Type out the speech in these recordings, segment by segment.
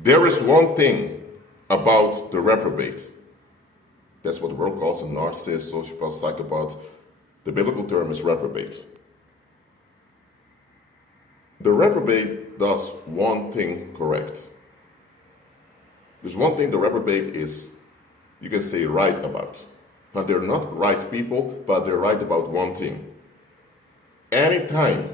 There is one thing about the reprobate. That's what the world calls a narcissist, sociopath, psychopath. The biblical term is reprobate. The reprobate does one thing correct. There's one thing the reprobate is, you can say, right about. Now, they're not right people, but they're right about one thing. Anytime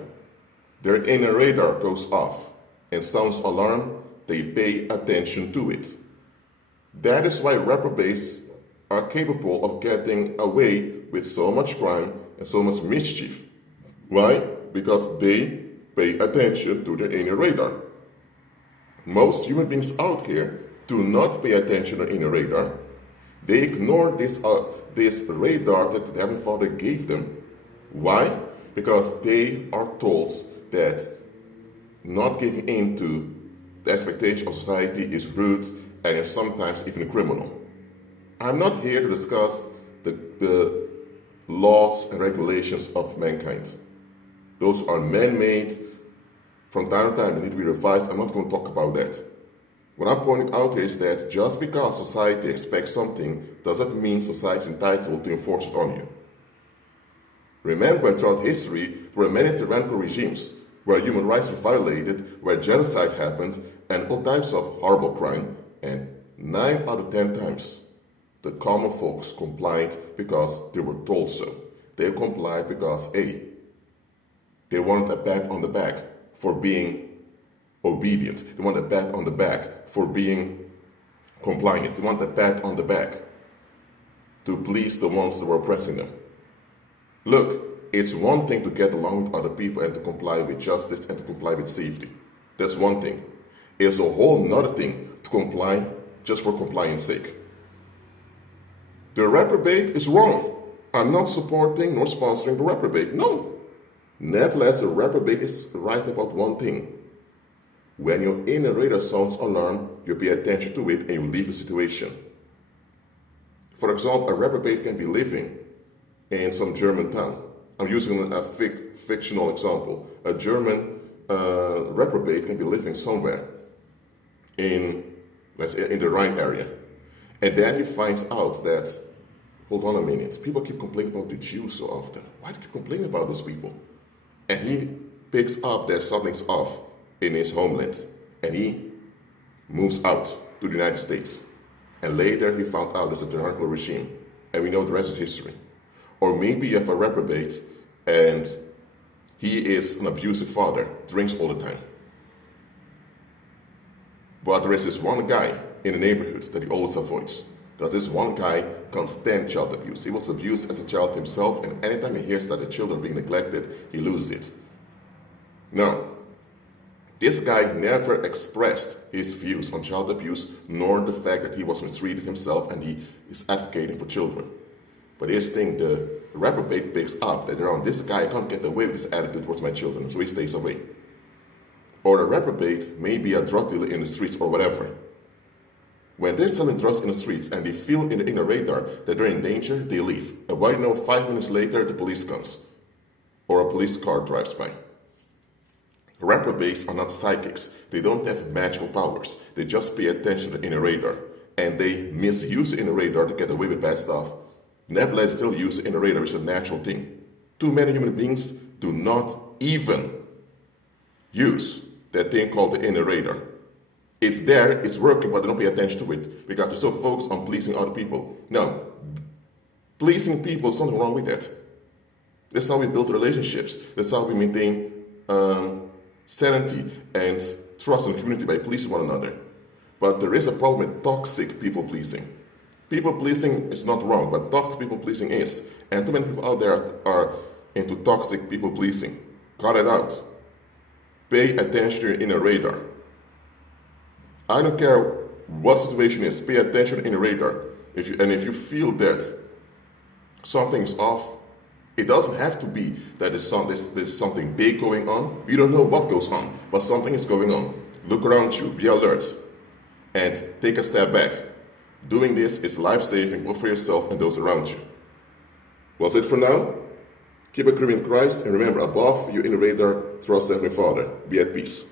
their inner radar goes off and sounds alarm, they pay attention to it. That is why reprobates are capable of getting away with so much crime and so much mischief. Why? Because they pay attention to their inner radar. Most human beings out here do not pay attention to inner radar. They ignore this radar that the Heavenly Father gave them. Why? Because they are told that not giving in to the expectation of society is rude and is sometimes even criminal. I'm not here to discuss the laws and regulations of mankind. Those are man-made. From time to time, they need to be revised. I'm not going to talk about that. What I'm pointing out is that just because society expects something doesn't mean society is entitled to enforce it on you. Remember, throughout history, there were many tyrannical regimes where human rights were violated, where genocide happened, and all types of horrible crime, and 9 out of 10 times, the common folks complied because they were told so. They complied because, A, they wanted a pat on the back for being obedient. They wanted a pat on the back for being compliant. They wanted a pat on the back to please the ones that were oppressing them. Look, it's one thing to get along with other people and to comply with justice and to comply with safety. That's one thing. It's a whole nother thing to comply just for compliance sake. The reprobate is wrong. I'm not supporting nor sponsoring the reprobate. No. Nevertheless, the reprobate is right about one thing. When your inner radar sounds alarm, you pay attention to it and you leave the situation. For example, a reprobate can be living in some German town. I'm using a fictional example. A German reprobate can be living somewhere in the Rhine area. And then he finds out that, hold on a minute, people keep complaining about the Jews so often. Why do you keep complaining about those people? And he picks up that something's off in his homeland. And he moves out to the United States. And later he found out there's a tyrannical regime. And we know the rest is history. Or maybe you have a reprobate and he is an abusive father, drinks all the time. But there is this one guy in the neighborhood that he always avoids. Because this one guy can't stand child abuse. He was abused as a child himself, and anytime he hears that the children are being neglected, he loses it. Now, this guy never expressed his views on child abuse, nor the fact that he was mistreated himself and he is advocating for children. But here's the thing, the reprobate picks up that around this guy can't get away with this attitude towards my children, so he stays away. Or the reprobate may be a drug dealer in the streets or whatever. When they're selling drugs in the streets and they feel in the inner radar that they're in danger, they leave. And why do you know 5 minutes later the police comes? Or a police car drives by. Reprobates are not psychics. They don't have magical powers. They just pay attention to the inner radar. And they misuse the inner radar to get away with bad stuff. Nevertheless, still use the inner radar is a natural thing. Too many human beings do not even use that thing called the inner radar. It's there, it's working, but they don't pay attention to it because they're so focused on pleasing other people. Now, pleasing people, there's something wrong with that. That's how we build relationships. That's how we maintain sanity and trust in the community, by pleasing one another. But there is a problem with toxic people pleasing. People pleasing is not wrong, but toxic people pleasing is. And too many people out there are into toxic people pleasing. Cut it out. Pay attention to your inner radar. I don't care what situation is, pay attention to your inner radar. If you feel that something is off, it doesn't have to be that there's something big going on. You don't know what goes on, but something is going on. Look around you, be alert, and take a step back. Doing this is life-saving both for yourself and those around you. Well, that's it for now. Keep a grip in Christ, and remember, above your inner radar, trust Heavenly Father. Be at peace.